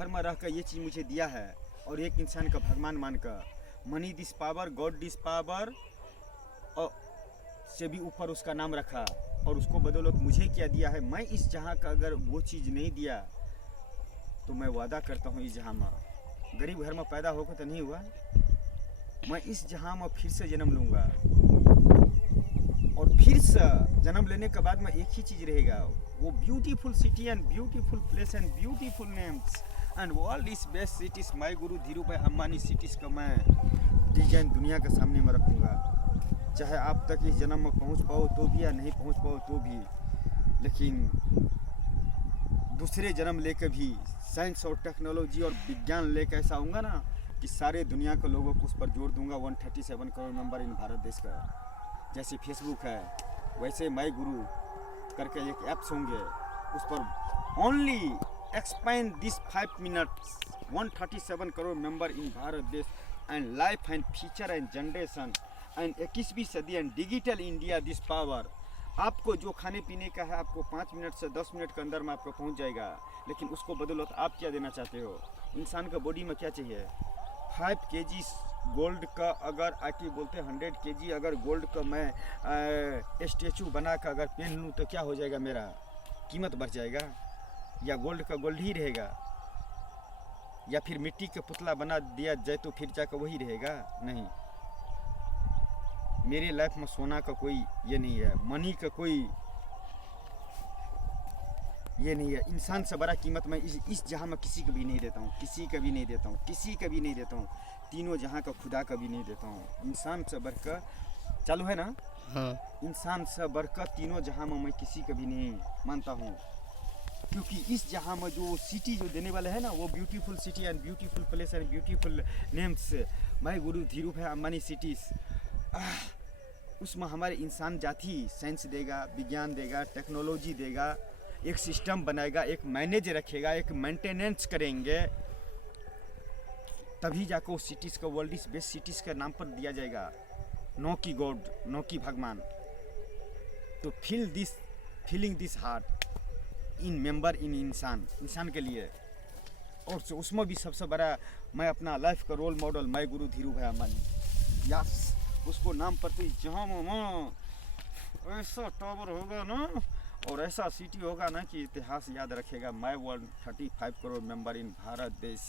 घर में रह कर ये चीज़ मुझे दिया है और एक इंसान का भगवान मानकर, money this power, God this power, और से भी ऊपर उसका नाम रखा और उसको बदौलत मुझे क्या दिया है। मैं इस जहाँ का अगर वो चीज़ नहीं दिया तो मैं वादा करता हूँ इस जहाँ में, गरीब घर में पैदा होकर तो नहीं हुआ, मैं इस जहाँ में फिर से जन्म लूँगा और फिर से जन्म लेने के बाद में एक ही चीज़ रहेगा, वो beautiful city and beautiful place and beautiful names and world is best cities my guru Dhiru Bhai Ambani cities का मैं डिजाइन दुनिया के सामने में रखूँगा। चाहे आप तक इस जन्म में पहुँच पाओ तो भी या नहीं पहुँच पाओ तो भी, लेकिन दूसरे जन्म लेकर भी साइंस और टेक्नोलॉजी और विज्ञान लेकर ऐसा आऊँगा ना कि सारे दुनिया के लोगों को उस पर जोड़ दूंगा। 137 करोड़ मेंबर इन भारत देश का, जैसे फेसबुक है वैसे माई गुरु करके एक ऐप्स होंगे, उस पर only expand this 5 minutes 137 crore member in Bharat desh and life and future and generation and 21वीं सदी and digital India this power. आपको जो खाने पीने का है आपको 5 मिनट से 10 मिनट के अंदर में आपको पहुंच जाएगा, लेकिन उसको बदौलत आप क्या देना चाहते हो? इंसान का बॉडी में क्या चाहिए? 5 kg गोल्ड का, अगर आके बोलते 100 kg अगर गोल्ड का मैं स्टेचू बना कर अगर पहन लूँ तो क्या हो जाएगा? मेरा कीमत बढ़ जाएगा या गोल्ड का गोल्ड ही रहेगा? या फिर मिट्टी का पुतला बना दिया जाए तो फिर जाकर वही रहेगा? नहीं, मेरे लाइफ में सोना का कोई ये नहीं है, मनी का कोई ये नहीं है। इंसान से बड़ा कीमत मैं इस जहाँ में किसी को भी नहीं देता हूँ, किसी का भी नहीं देता हूँ, किसी का भी नहीं देता हूँ, तीनों जहाँ का खुदा का भी नहीं देता हूँ। इंसान से बढ़कर, चालू है ना? हाँ। इंसान से बढ़कर तीनों जहाँ में मैं किसी का भी नहीं मानता हूँ, क्योंकि इस जहाँ में जो सिटी जो देने वाले है ना, वो beautiful city and beautiful place and beautiful names my Guru Dhiru Bhai Ambani cities, उसमें हमारे इंसान जाति साइंस देगा, विज्ञान देगा, टेक्नोलॉजी देगा, एक सिस्टम बनाएगा, एक मैनेज रखेगा, एक मेंटेनेंस करेंगे, तभी जाकर उस सिटीज़ का वर्ल्ड इज बेस्ट सिटीज़ का नाम पर दिया जाएगा। नो की गॉड, नो की भगवान। तो feeling this heart in member in इंसान के लिए, और उसमें भी सबसे बड़ा मैं अपना लाइफ का role model my Guru Dhiru Bhai Ambani, yes उसको नाम पर तो जहाँ ऐसा टावर होगा ना और ऐसा सिटी होगा ना कि इतिहास याद रखेगा। My 135 crore member in Bharat desh.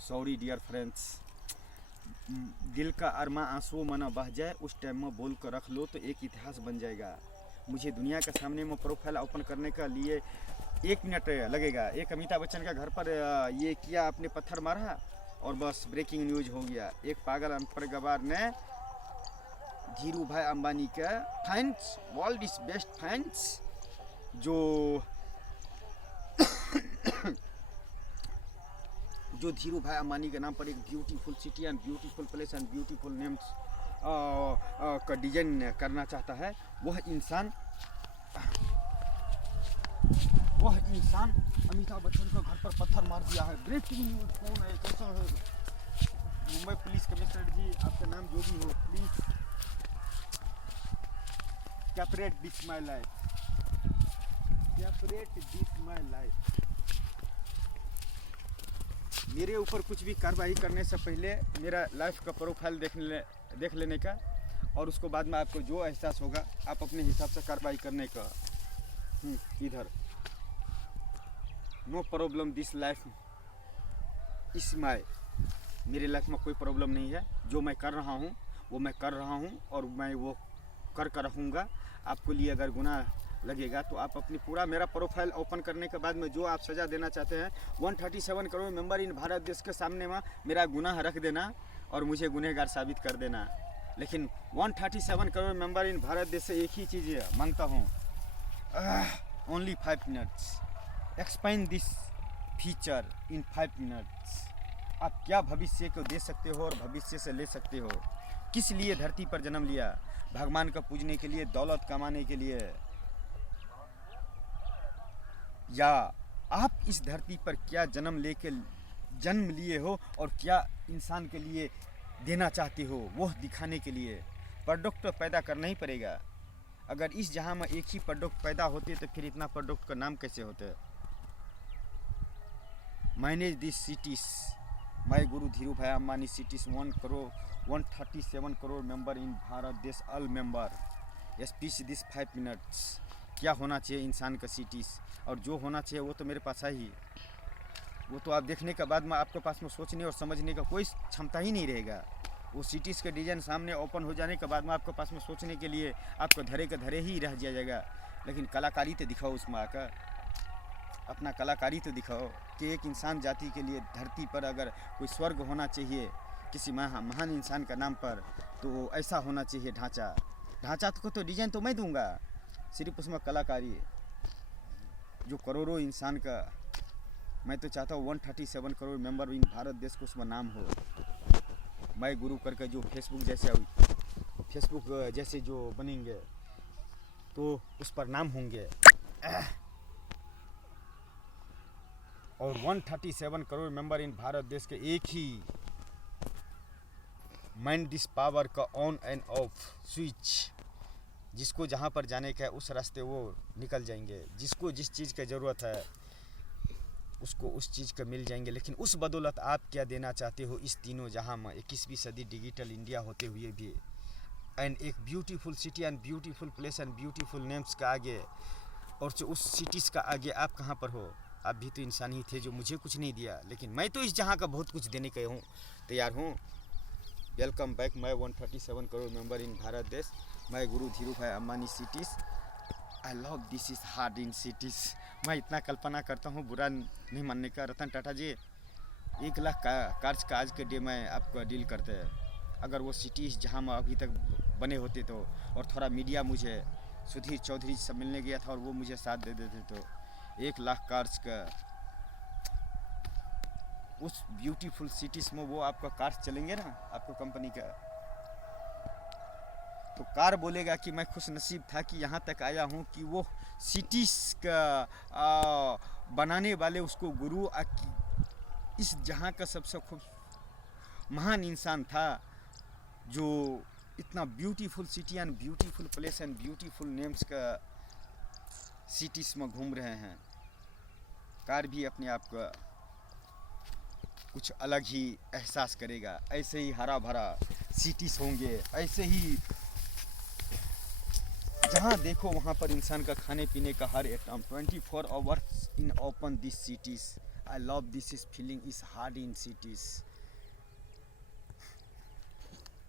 Sorry dear friends, दिल का अरमा आंसू मना बह जाए उस टाइम में बोल कर रख लो तो एक इतिहास बन जाएगा। मुझे दुनिया के सामने में प्रोफाइल ओपन करने का लिए 1 मिनट लगेगा। एक अमिताभ बच्चन का घर पर ये किया, आपने पत्थर मारा और बस ब्रेकिंग न्यूज हो गया। एक पागल अनपढ़ गवार ने धीरू भाई अम्बानी के fans, world is best fans, जो धीरू भाई अम्बानी के नाम पर एक beautiful city and beautiful place and beautiful names का डिजाइन करना चाहता है, वह इंसान अमिताभ बच्चन का घर पर पत्थर मार दिया है। ब्रेकिंग न्यूज कौन है, कैसा है? मुंबई पुलिस कमिश्नर जी, आपका नाम जो भी हो, please cooperate this my life, cooperate this my life. मेरे ऊपर कुछ भी कार्रवाई करने से पहले मेरा लाइफ का प्रोफाइल देख लेने का, और उसको बाद में आपको जो एहसास होगा आप अपने हिसाब से कार्रवाई करने का। इधर नो प्रॉब्लम दिस लाइफ इस माई, मेरे लाइफ में कोई प्रॉब्लम नहीं है। जो मैं कर रहा हूँ वो मैं कर रहा हूँ और मैं वो कर रहूँगा। आपको लिए अगर गुनाह लगेगा तो आप अपनी पूरा मेरा प्रोफाइल ओपन करने के बाद में जो आप सज़ा देना चाहते हैं 137 करोड़ मेंबर इन भारत देश के सामने में मेरा गुनाह रख देना और मुझे गुनहगार साबित कर देना। लेकिन 137 करोड़ मेंबर इन भारत देश से एक ही चीज़ मांगता हूँ, only 5 minutes, expand this feature in 5 minutes. आप क्या भविष्य को दे सकते हो और भविष्य से ले सकते हो? किस लिए धरती पर जन्म लिया? भगवान का पूजने के लिए, दौलत कमाने के लिए, या आप इस धरती पर क्या जन्म लिए हो और क्या इंसान के लिए देना चाहते हो वह दिखाने के लिए। प्रोडक्ट तो पैदा करना ही पड़ेगा। अगर इस जहां में एक ही प्रोडक्ट पैदा होते तो फिर इतना प्रोडक्ट का नाम कैसे होते? Manage this cities my guru Dhiru Bhai Ambani cities 137 crore member in Bharat desh all member speech this 5 minutes. क्या होना चाहिए इंसान का सिटीज़, और जो होना चाहिए वो तो मेरे पास है ही। वो तो आप देखने के बाद में आपके पास में सोचने और समझने का कोई क्षमता ही नहीं रहेगा। वो सिटीज़ का डिज़ाइन सामने ओपन हो जाने के बाद में आपके पास में सोचने के लिए आपको धरे के धरे ही रह जाएगा। लेकिन कलाकारी तो दिखाओ उसमें आकर, अपना कलाकारी तो दिखाओ कि एक इंसान जाति के लिए धरती पर अगर कोई स्वर्ग होना चाहिए किसी महान इंसान का नाम पर, तो ऐसा होना चाहिए ढांचा को तो डिज़ाइन तो मैं दूंगा, सिर्फ उसमें कलाकारी जो करोड़ों इंसान का, मैं तो चाहता हूँ 137 करोड़ मेंबर इन भारत देश को उसमें नाम हो। मैं गुरु करके जो फेसबुक जैसे जो बनेंगे तो उस पर नाम होंगे। और 137 करोड़ मेंबर इन भारत देश के एक ही माइंड दिस पावर का ऑन एंड ऑफ स्विच, जिसको जहाँ पर जाने का है उस रास्ते वो निकल जाएंगे, जिसको जिस चीज़ की ज़रूरत है उसको उस चीज़ का मिल जाएंगे। लेकिन उस बदौलत आप क्या देना चाहते हो इस तीनों जहाँ में 21वीं सदी डिजिटल इंडिया होते हुए भी, एंड एक beautiful city and beautiful place and beautiful names का आगे, और जो उस सिटीज़ का आगे आप कहाँ पर हो? आप भी तो इंसान ही थे जो मुझे कुछ नहीं दिया, लेकिन मैं तो इस जहाँ का बहुत कुछ देने के तैयार हूँ। Welcome back my 137 crore member in Bharat देश, माई guru Dhiru Bhai Ambani cities. I love this is hard in cities. मैं इतना कल्पना करता हूँ, बुरा नहीं मानने का। रतन टाटा जी 1 लाख कार्ज का आज के डे में आपका डील करते हैं। अगर वो सिटीज़ जहाँ में अभी तक बने होते तो, और थोड़ा मीडिया मुझे सुधीर चौधरी से मिलने गया था और वो मुझे साथ दे देते तो 1 लाख कार्स का उस ब्यूटीफुल सिटीज़ में वो आपका कार्स चलेंगे ना, आपको कंपनी का, तो कार बोलेगा कि मैं खुश नसीब था कि यहाँ तक आया हूँ, कि वो सिटीज़ का बनाने वाले उसको गुरु इस जहाँ का सबसे खूब महान इंसान था, जो इतना beautiful city and beautiful place and beautiful names का सिटीज़ में घूम रहे हैं। कार भी अपने आप का कुछ अलग ही एहसास करेगा। ऐसे ही हरा भरा सिटीज़ होंगे, ऐसे ही जहाँ देखो वहाँ पर इंसान का खाने पीने का हर item 24 hours in open this cities. I love this is feeling is hard in cities.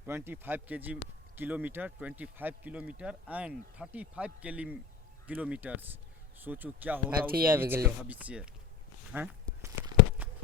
25 kilometre 25 kilometre and 35 kilometres. सोचो क्या होगा उस बीच का भविष्य, हैं?